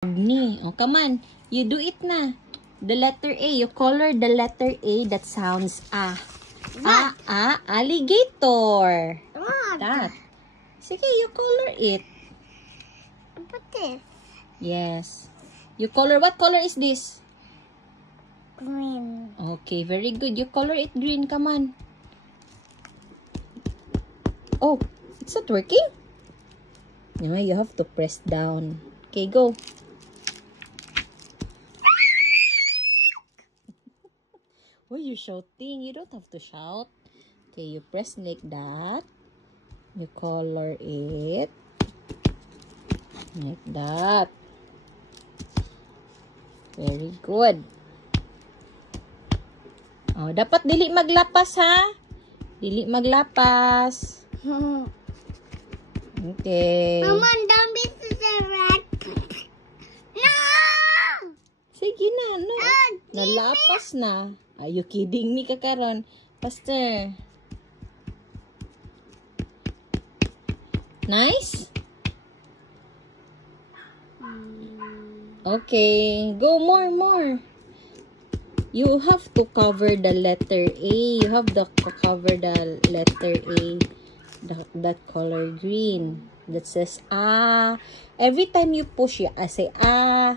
Ni. Oh, come on. You do it na. The letter A. You color the letter A that sounds A. Alligator. What? That. Sige, you color it. What this? Yes. You color. What color is this? Green. Okay, very good. You color it green. Come on. Oh, it's not working? No, you have to press down. Okay, go. Why are you shouting? You don't have to shout. Okay, you press like that. You color it. Like that. Very good. Oh, dapat dili maglapas ha. Dili maglapas. Okay. Mama, don't be red. No! Sige na, no. Nalapas na. Are you kidding me kakaron? Faster. Nice? Okay. Go more. You have to cover the letter A. You have to cover the letter A. That color green. That says A. Every time you push, I say A.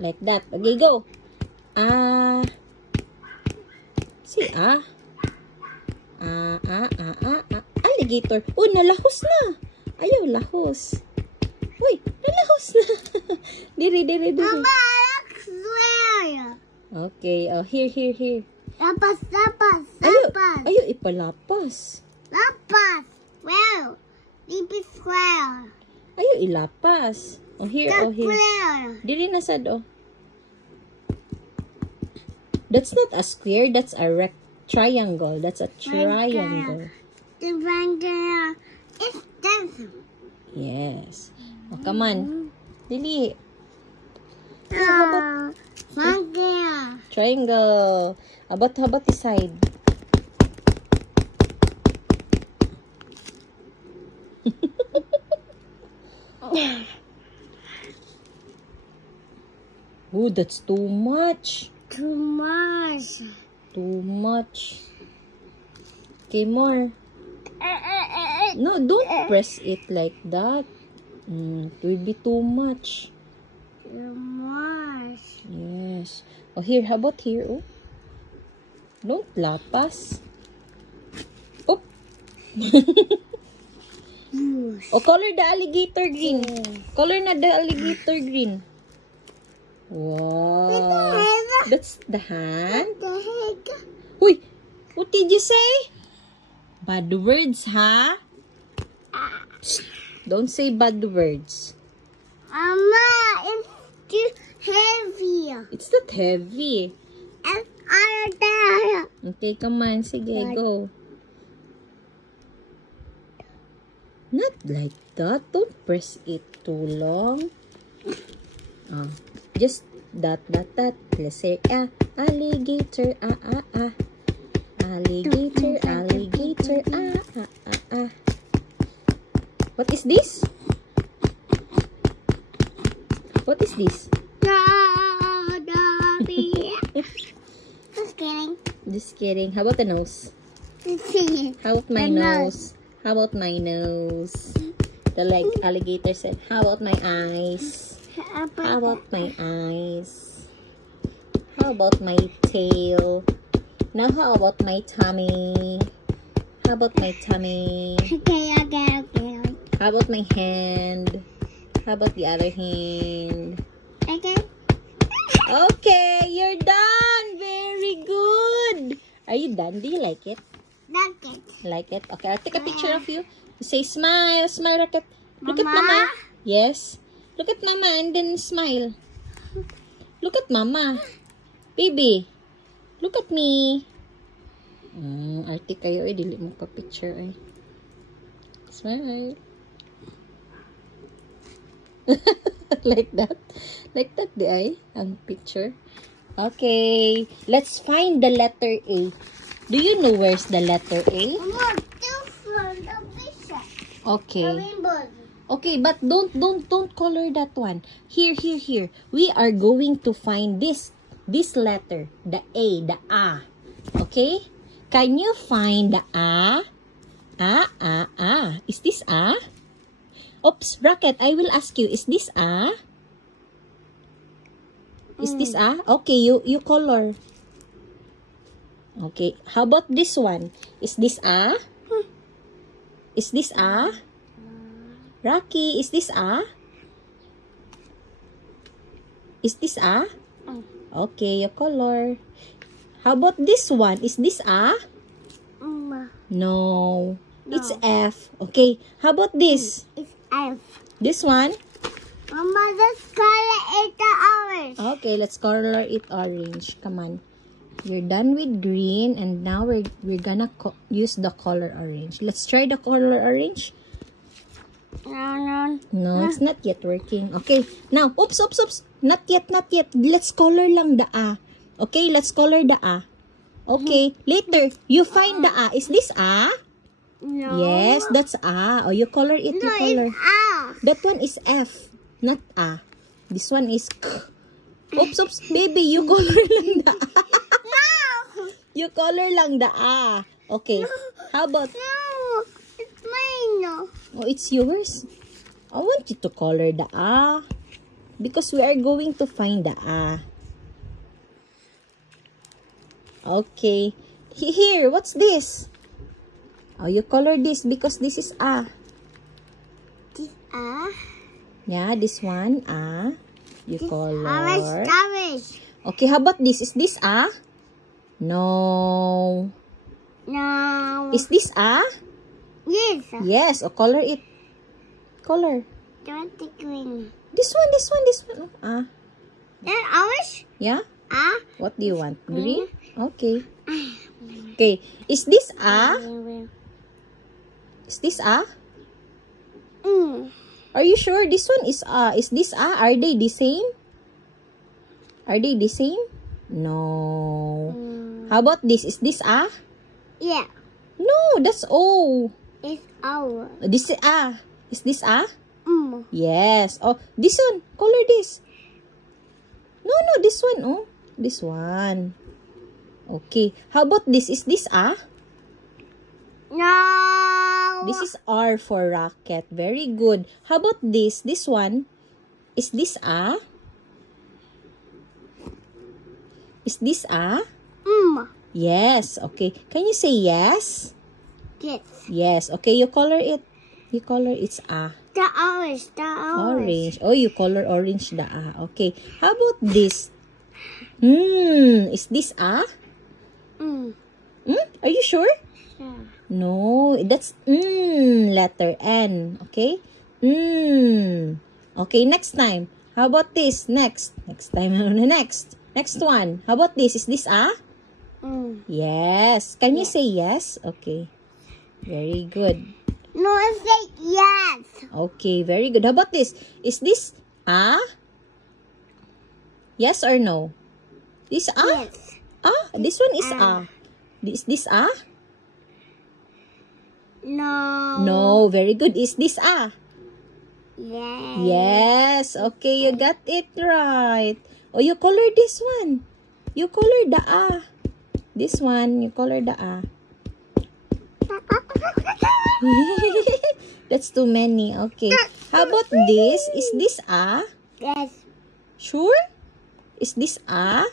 Like that. Okay, go. A. See A. Alligator. Oh, nalahos na. Ayaw, lahos. Uy, nalahos na. Diri. Mama, let's swear. Okay. Oh, here. Lapas. Ayaw, ipalapas. Lapas. Well, leave it square. Ayaw, ilapas. Oh, here. Square. Diri na sad, oh. That's not a square. That's a triangle. That's a triangle. The rectangle is this. Yes. Oh, come on. Dili. Rectangle. Triangle. How about the side? Oh, that's too much. Too much. Too much. Okay, more. No, don't press it like that. It will be too much. Too much. Yes. Oh, here. How about here? Oh. Don't lapas. Oh. Oh, color the alligator green. Color na the alligator green. Wow. That's the hand. The head. Uy, what did you say? Bad words, ha? Don't say bad words. Mama, it's too heavy. It's not heavy. It's there. Okay, come on. Sige, go. Not like that. Don't press it too long. Just that. Let's say, alligator, Alligator, What is this? What is this? Just kidding. How about the nose? How about my nose? How about my nose? The alligator said, how about my eyes? How about my eyes? How about my tail? Now how about my tummy? How about my tummy? Okay. How about my hand? How about the other hand? Okay, you're done. Very good. Are you done? Do you like it? Like it? Okay, I'll take a picture of you. Say smile, Rocket. Look at Mama. Yes. Look at Mama and then smile. Look at Mama. Baby. Look at me. Arte kayo eh. Dili mo pa picture eh. Smile. Like that. Like that di ay. Ang picture. Okay. Let's find the letter A. Do you know where's the letter A? Mama, the picture. Okay. The rainbow. Okay, but don't color that one. Here. We are going to find this letter, the A, the A. Okay? Can you find the A? A. Is this A? Oops, Rocket, I will ask you, is this A? Is this A? Okay, you color. Okay, how about this one? Is this A? Is this A? Rocky, is this A? Is this A? Okay, you color. How about this one? Is this A? No. It's F. Okay, how about this? It's F. This one? Mama, let's color it orange. Okay, let's color it orange. Come on. You're done with green, and now we're gonna use the color orange. Let's try the color orange. No, it's not yet working. Okay, now, oops. Not yet. Let's color lang the A. Okay, let's color the A. Okay, later, you find the A. Is this A? No. Yes, that's A. Oh, you color it, No, you color. it's A. That one is F, not A. This one is K. Oops, baby, you color lang the A. No. You color lang the A. Okay, how about... No, it's mine. Oh, it's yours. I want you to color the A. Because we are going to find the A. Okay. Here, what's this? Oh, you color this because this is A. This A. Yeah, this one, A. You color. Orange. Okay, how about this? Is this A? No. No. Is this A? Yes. Yes. Oh, color it. Color. Don't the green. This one. Oh, A. Then orange. Yeah? A. What do you want? Green? Okay. Okay. Is this A? Is this A? Are you sure this one is A? Is this A? Are they the same? Are they the same? No. How about this? Is this A? Yeah. No, that's O. It's our. This is A. Is this A? Mm. Yes. Oh, this one. Color this. No, this one. Oh, this one. Okay. How about this? Is this A? No. This is R for rocket. Very good. How about this? This one. Is this A? Is this A? Yes. Okay. Can you say yes? Yes. Yes. Okay, you color it. You color it's A. The orange. Orange. Oh, you color orange the A. Okay. How about this? Is this A? Are you sure? Yeah. No, that's letter N. Okay? Okay, next time. How about this? Next time. Next one. How about this? Is this A? Yes. Can you say yes? Okay. Very good. No, I say yes. Okay, very good. How about this? Is this A? Yes or no? This A? Yes. This one is A. Is this A? No. No, very good. Is this A? Yes. Yes. Okay, you got it right. Oh, you color this one. You color the A. This one, you color the A. That's too many. Okay. How about this? Is this A? Yes. Sure? Is this A?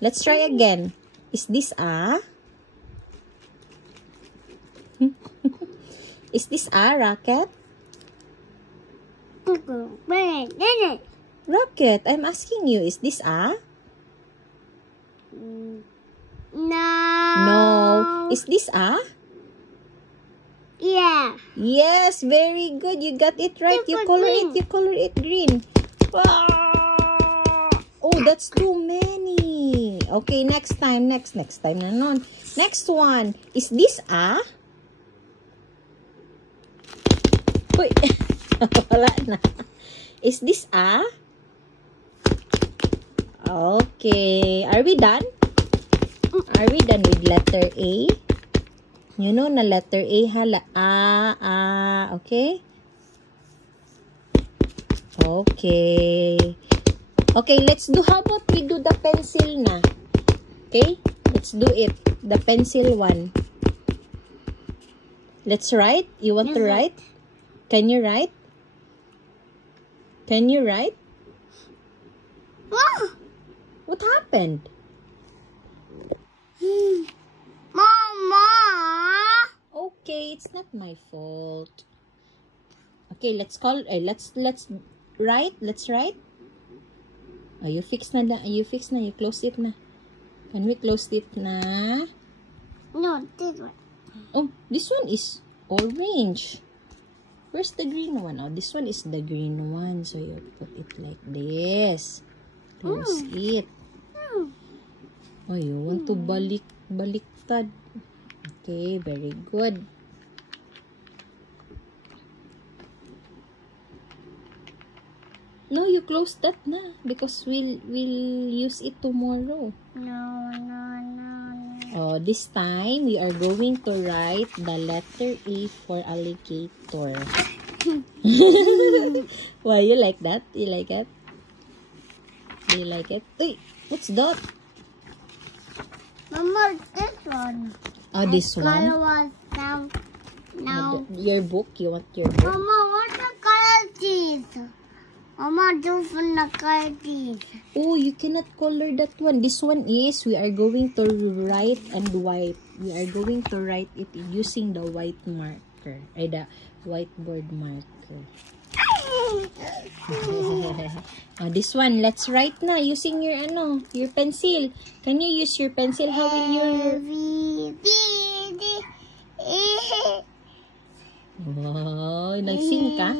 Let's try again. Is this A? Is this A, Rocket? Rocket, I'm asking you, is this A? No. No. Is this A? Yeah. Yes, very good. You got it right. You color it green. Oh, that's too many. Okay, next time na nun. Next one. Is this A? Uy. Wala na. Is this A? Okay. Are we done? Are we done with letter A? You know na letter A hala. Okay? Okay. Okay, let's do, how about we do the pencil na? Okay? Let's do it. The pencil one. Let's write. You want to write? Can you write? Can you write? What happened? Mama. Okay, it's not my fault. Okay, let's write. Let's write. Oh, you fix na. You fix na. You close it na. Can we close it na? No, this one. Oh, this one is orange. Where's the green one? Oh, this one is the green one. So you put it like this. Close it. Oh, you want to baliktad. Okay, very good. No, you close that na because we'll use it tomorrow. No. Oh, this time we are going to write the letter A for alligator. Why you like that? You like it? Do you like it? Uy, what's that? Mama, this one. Oh, this one? Color was now. Your book? You want your book? Mama, what the color is? Mama, do the color is. Oh, you cannot color that one. This one is, we are going to write and wipe. We are going to write it using the white marker. Ay, the whiteboard marker. Oh, this one, let's write na using your pencil. Can you use your pencil? How will you? Oh, nagsing ka?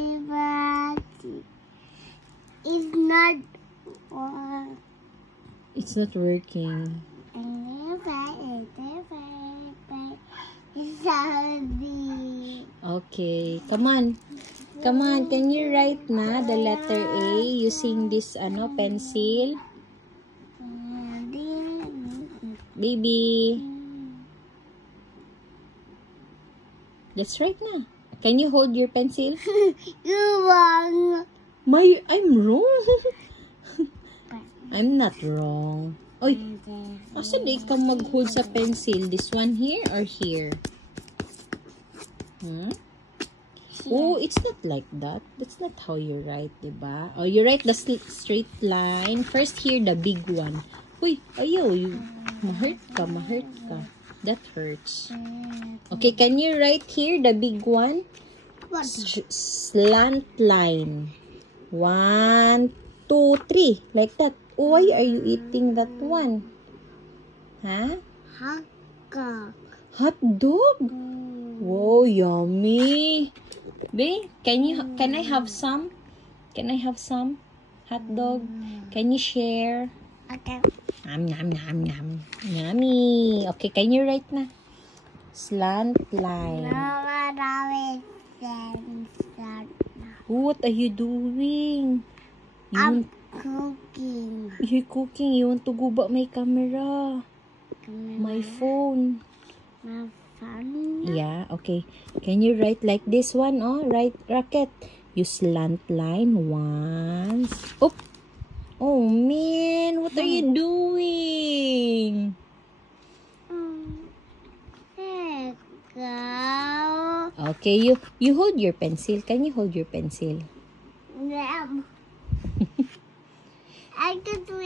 It's not. It's not working. Okay, come on. Come on, can you write na the letter A using this pencil? Baby. Let's write na. Can you hold your pencil? You wrong. I'm wrong. I'm not wrong. Oy, asa di ka mag-hold sa pencil? This one here or here? Oh, it's not like that. That's not how you write, diba? Oh, you write the straight line. First here, the big one. Uy, ayaw. Mahurt ka. That hurts. Okay, can you write here, the big one? What? Slant line. 1, 2, 3. Like that. Oh, why are you eating that one? Huh? Hot dog. Hot dog? Whoa, yummy. Babe, can I have some? Can I have some hot dog? Can you share? Okay. Nom. Yummy. Okay, can you write na? Slant line. What are you doing? I'm cooking. You're cooking. You want to go back my camera. My phone. My phone. Yeah, okay. Can you write like this one? Oh, right, Rocket. You slant line once. Oh, oh man, what are you doing? There go. Okay, you hold your pencil. Can you hold your pencil? Yeah. I could do